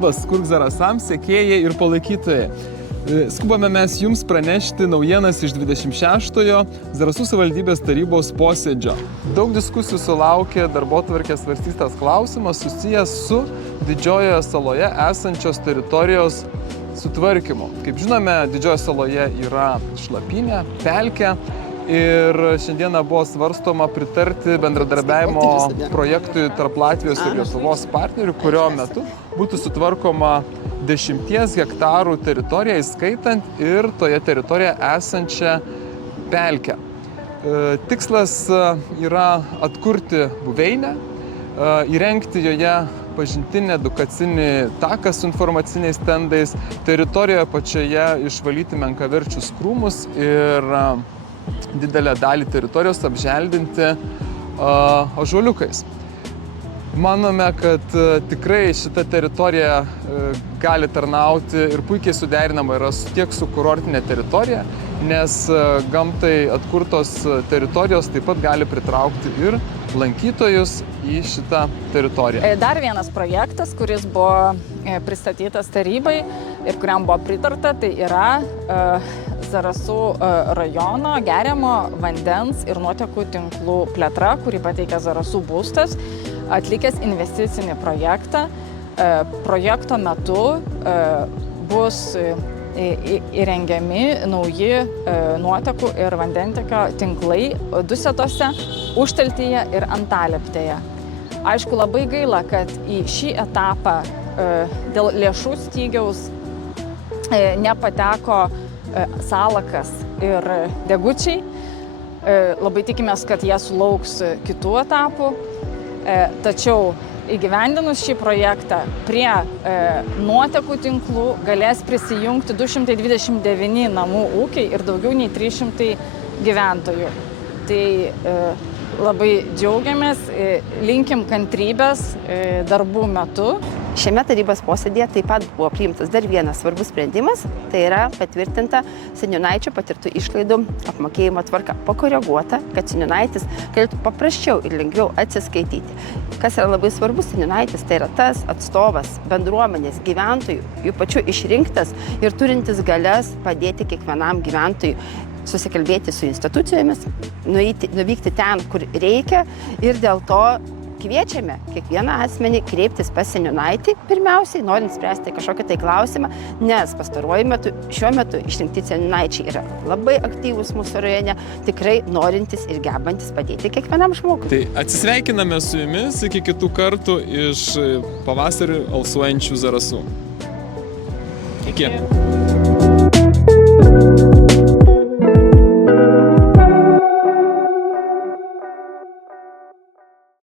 Labas, Kurk Zarasams, sekėjai ir palaikytojai. Skubame mes jums pranešti naujienas iš 26-ojo Zarasų savivaldybės tarybos posėdžio. Daug diskusijų sulaukė darbotvarkės svarstystas klausimas susijęs su Didžiojoje saloje esančios teritorijos sutvarkymu. Kaip žinome, Didžiojoje saloje yra šlapynė, pelkė ir šiandieną buvo svarstoma pritarti bendradarbiavimo projektui tarp Latvijos ir Lietuvos partnerių, kurio metu būtų sutvarkoma 10 hektarų teritoriją, įskaitant ir toje teritorijoje esančią pelkę. Tikslas yra atkurti buveinę, įrengti joje pažintinį edukacinį taką su informaciniais stendais, teritorijoje pačioje išvalyti menkaverčius krūmus ir didelę dalį teritorijos apželdinti ąžuoliukais. Manome, kad tikrai šita teritorija gali tarnauti ir puikiai suderinama yra tiek su kurortinė teritorija, nes gamtai atkurtos teritorijos taip pat gali pritraukti ir lankytojus į šitą teritoriją. Dar vienas projektas, kuris buvo pristatytas tarybai ir kuriam buvo pritarta, tai yra Zarasų rajono geriamo vandens ir nuotekų tinklų plėtra, kurį pateikia Zarasų būstas, atlikęs investicinį projektą. Projekto metu bus įrengiami nauji nuotekų ir vandentiekio tinklai Dusetose, Užteltyje ir Antalieptėje. Aišku, labai gaila, kad į šį etapą dėl lėšų stygiaus nepateko Salakas ir Degučiai. Labai tikimės, kad jie sulauks kitų etapų. Tačiau įgyvendinus šį projektą prie nuotekų tinklų galės prisijungti 229 namų ūkiai ir daugiau nei 300 gyventojų. Tai labai džiaugiamės, linkim kantrybės darbų metu. Šiame tarybos posėdėje taip pat buvo priimtas dar vienas svarbus sprendimas, tai yra patvirtinta seniūnaičių patirtų išlaidų apmokėjimo tvarka pakoreguota, kad seniūnaitis galėtų paprasčiau ir lengviau atsiskaityti. Kas yra labai svarbus, seniūnaitis tai yra tas atstovas bendruomenės gyventojų, jų pačių išrinktas ir turintis galias padėti kiekvienam gyventojui susikalbėti su institucijomis, nuvykti ten, kur reikia, ir dėl to kviečiame kiekvieną asmenį kreiptis pas seniūnaitį, pirmiausiai, norint spręsti kažkokį tai klausimą, nes pastaruoju metu, šiuo metu išrinkti seniūnaičiai yra labai aktyvūs mūsų rajone, tikrai norintys ir gebantis padėti kiekvienam žmogui. Tai atsisveikiname su jumis iki kitų kartų iš pavasarį alsuojančių Zarasų. Iki.